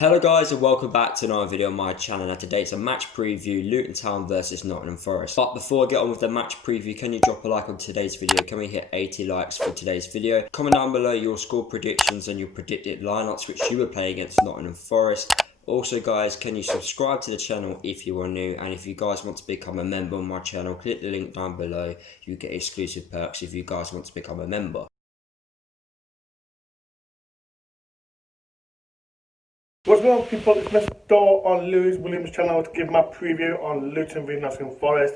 Hello guys and welcome back to another video on my channel. Now today it's a match preview, Luton Town versus Nottingham Forest. But before I get on with the match preview, can you drop a like on today's video? Can we hit 80 likes for today's video? Comment down below your score predictions and your predicted lineups which you would play against Nottingham Forest. Also guys, can you subscribe to the channel if you are new, and if you guys want to become a member on my channel, click the link down below. You get exclusive perks if you guys want to become a member. What's going on, people? It's Mr. Door on Lewis Williams' channel to give my preview on Luton v Nottingham Forest.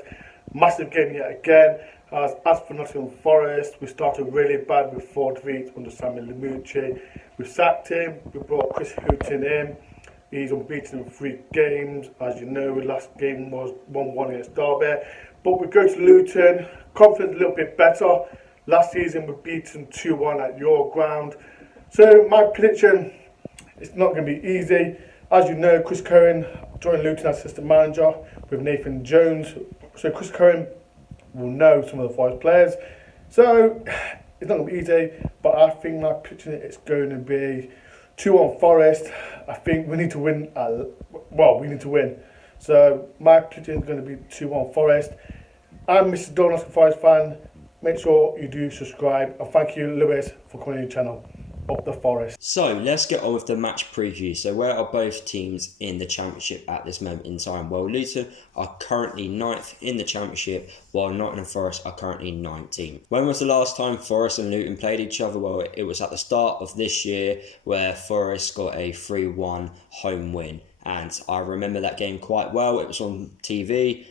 Massive game yet again. As for Nottingham Forest, we started really bad with 4 defeats under Samuel Lamucci. We sacked him, we brought Chris Hughton in. He's unbeaten in 3 games. As you know, the last game was 1-1 against Derby. But we go to Luton, confidence a little bit better. Last season we beaten 2-1 at your ground. So my prediction, it's not going to be easy. As you know, Chris Curran joined Luton as assistant manager with Nathan Jones. So Chris Curran will know some of the Forest players. So it's not going to be easy, but I think my prediction is going to be 2-1 Forest. I think we need to win. We need to win. So my prediction is going to be 2-1 Forest. I'm Mr. Donuts, a Forest fan. Make sure you do subscribe. And thank you, Lewis, for coming on your channel. Up the Forest. So let's get on with the match preview. So where are both teams in the championship at this moment in time? Well, Luton are currently 9th in the championship, while Nottingham Forest are currently 19th. When was the last time Forest and Luton played each other? Well, it was at the start of this year where Forest got a 3-1 home win. And I remember that game quite well. It was on TV.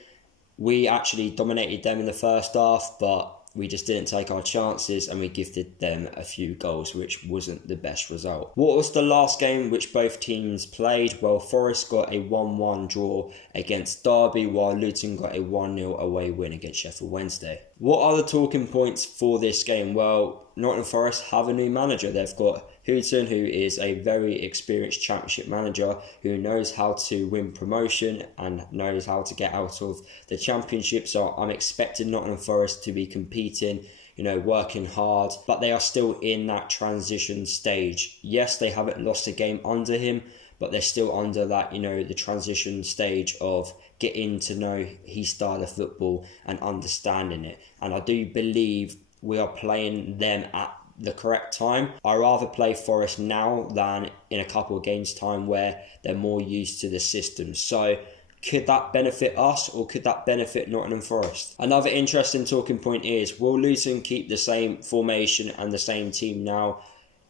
We actually dominated them in the first half, but we just didn't take our chances and we gifted them a few goals, which wasn't the best result. What was the last game which both teams played? Well, Forest got a 1-1 draw against Derby, while Luton got a 1-0 away win against Sheffield Wednesday. What are the talking points for this game? Well, Nottingham Forest have a new manager. They've got Hughton, who is a very experienced championship manager who knows how to win promotion and knows how to get out of the championship. So I'm expecting Nottingham Forest to be competing, working hard, but they are still in that transition stage. Yes, they haven't lost a game under him, but they're still under that, the transition stage of getting to know his style of football and understanding it. And I do believe we are playing them at the correct time. I rather play Forest now than in a couple of games time where they're more used to the system. So could that benefit us or could that benefit Nottingham Forest? Another interesting talking point is, will Luton keep the same formation and the same team now?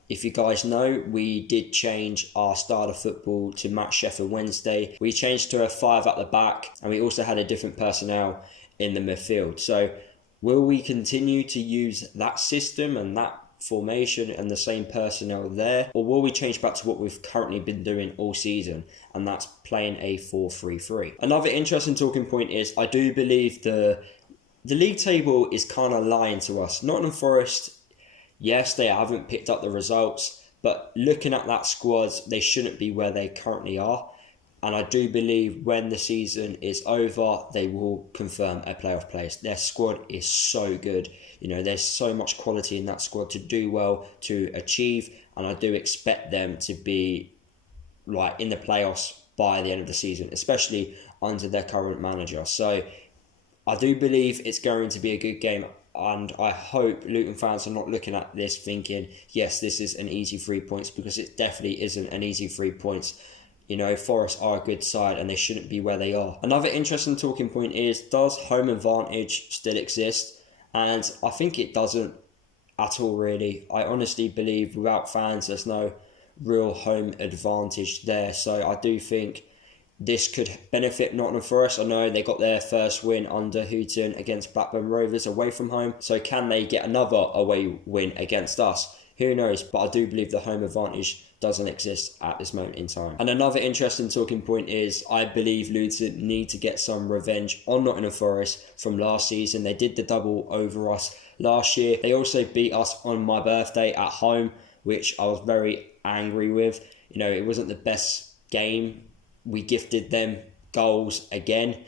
If you guys know, we did change our style of football to match Sheffield Wednesday. We changed to a 5 at the back and we also had a different personnel in the midfield. So will we continue to use that system and that formation and the same personnel there, or will we change back to what we've currently been doing all season, and that's playing a 4-3-3? Another interesting talking point is, I do believe the league table is kind of lying to us. Nottingham Forest, yes, they haven't picked up the results, but looking at that squad, they shouldn't be where they currently are. And I do believe when the season is over, they will confirm a playoff place. Their squad is so good. There's so much quality in that squad to do well, to achieve. And I do expect them to be in the playoffs by the end of the season, especially under their current manager. So I do believe it's going to be a good game. And I hope Luton fans are not looking at this thinking, yes, this is an easy 3 points, because it definitely isn't an easy 3 points. Forest are a good side and they shouldn't be where they are. Another interesting talking point is, does home advantage still exist? And I think it doesn't at all, really. I honestly believe without fans, there's no real home advantage there. So I do think this could benefit Nottingham Forest. I know they got their first win under Hughton against Blackburn Rovers away from home. So can they get another away win against us? Who knows? But I do believe the home advantage doesn't exist at this moment in time. And another interesting talking point is, I believe Luton need to get some revenge on Nottingham Forest from last season. They did the double over us last year. They also beat us on my birthday at home, which I was very angry with. It wasn't the best game. We gifted them goals again.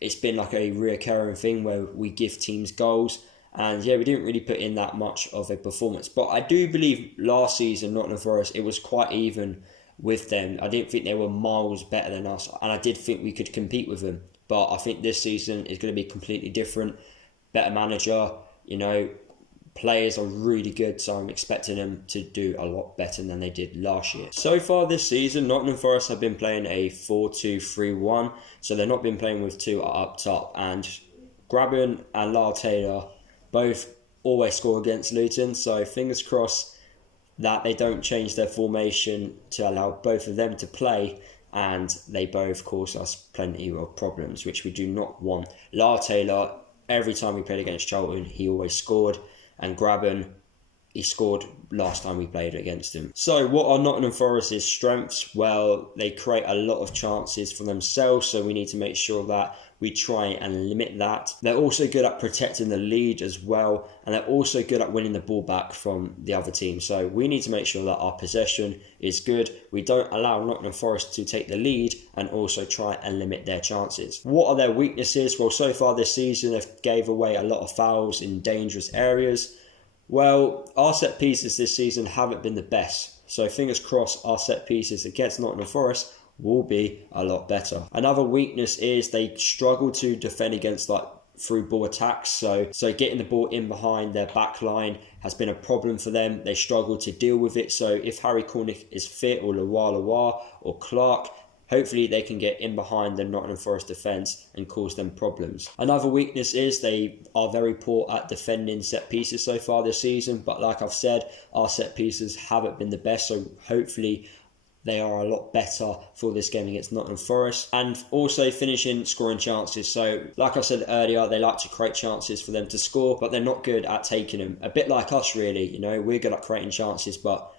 It's been like a reoccurring thing where we give teams goals. And yeah, we didn't really put in that much of a performance. But I do believe last season, Nottingham Forest, it was quite even with them. I didn't think they were miles better than us, and I did think we could compete with them. But I think this season is going to be completely different. Better manager, players are really good, so I'm expecting them to do a lot better than they did last year. So far this season, Nottingham Forest have been playing a 4-2-3-1, so they've not been playing with two up top. And Grabban and Lyle Taylor both always score against Luton, so fingers crossed that they don't change their formation to allow both of them to play and they both cause us plenty of problems, which we do not want. Lyle Taylor, every time we played against Charlton, he always scored, and Grabban, he scored last time we played against him. So what are Nottingham Forest's strengths? Well, they create a lot of chances for themselves, so we need to make sure that we try and limit that. They're also good at protecting the lead as well, and they're also good at winning the ball back from the other team. So we need to make sure that our possession is good. We don't allow Nottingham Forest to take the lead and also try and limit their chances. What are their weaknesses? Well, so far this season, they've gave away a lot of fouls in dangerous areas. Well, our set pieces this season haven't been the best. So fingers crossed our set pieces against Nottingham Forest will be a lot better. Another weakness is they struggle to defend against through ball attacks. So getting the ball in behind their back line has been a problem for them. They struggle to deal with it. So if Harry Cornick is fit, or Lawar or Clark, hopefully they can get in behind the Nottingham Forest defence and cause them problems. Another weakness is they are very poor at defending set pieces so far this season. But like I've said, our set pieces haven't been the best. So hopefully they are a lot better for this game against Nottingham Forest. And also finishing scoring chances. So like I said earlier, they like to create chances for them to score, but they're not good at taking them. A bit like us really, we're good at creating chances, but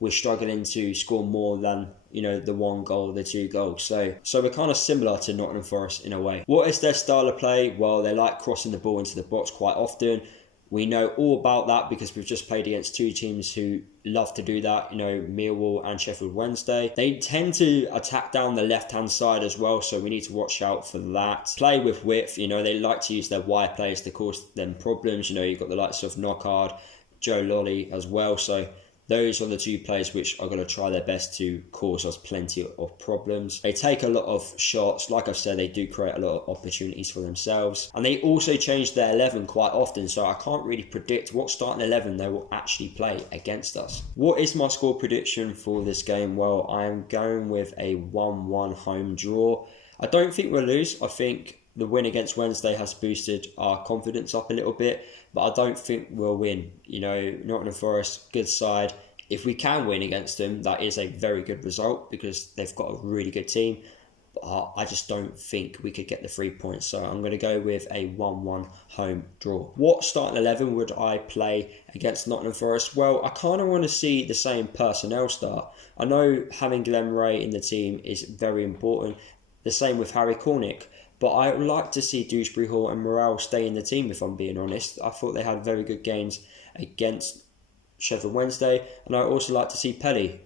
we're struggling to score more than, the 1 goal, the 2 goals. So we're kind of similar to Nottingham Forest in a way. What is their style of play? Well, they like crossing the ball into the box quite often. We know all about that because we've just played against two teams who love to do that, Millwall and Sheffield Wednesday. They tend to attack down the left-hand side as well, so we need to watch out for that. Play with width, they like to use their wide players to cause them problems. You've got the likes of Knockard, Joe Lolly as well, so those are the two players which are going to try their best to cause us plenty of problems. They take a lot of shots. Like I've said, they do create a lot of opportunities for themselves. And they also change their 11 quite often, so I can't really predict what starting 11 they will actually play against us. What is my score prediction for this game? Well, I am going with a 1-1 home draw. I don't think we'll lose. I think the win against Wednesday has boosted our confidence up a little bit, but I don't think we'll win. Nottingham Forest, good side. If we can win against them, that is a very good result because they've got a really good team. But I just don't think we could get the 3 points. So I'm going to go with a 1-1 home draw. What starting 11 would I play against Nottingham Forest? Well, I kind of want to see the same personnel start. I know having Glenn Ray in the team is very important. The same with Harry Cornick. But I would like to see Dewsbury Hall and Morale stay in the team, if I'm being honest. I thought they had very good games against Sheffield Wednesday. And I also like to see Pelly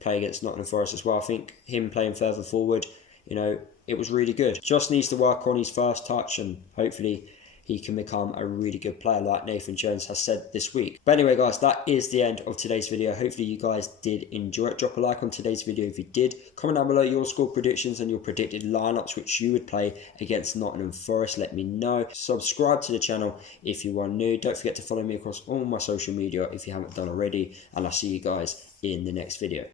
play against Nottingham Forest as well. I think him playing further forward, it was really good. Just needs to work on his first touch and hopefully he can become a really good player like Nathan Jones has said this week. But anyway guys, that is the end of today's video. Hopefully you guys did enjoy it. Drop a like on today's video if you did. Comment down below your score predictions and your predicted lineups which you would play against Nottingham Forest. Let me know. Subscribe to the channel if you are new. Don't forget to follow me across all my social media if you haven't done already. And I'll see you guys in the next video.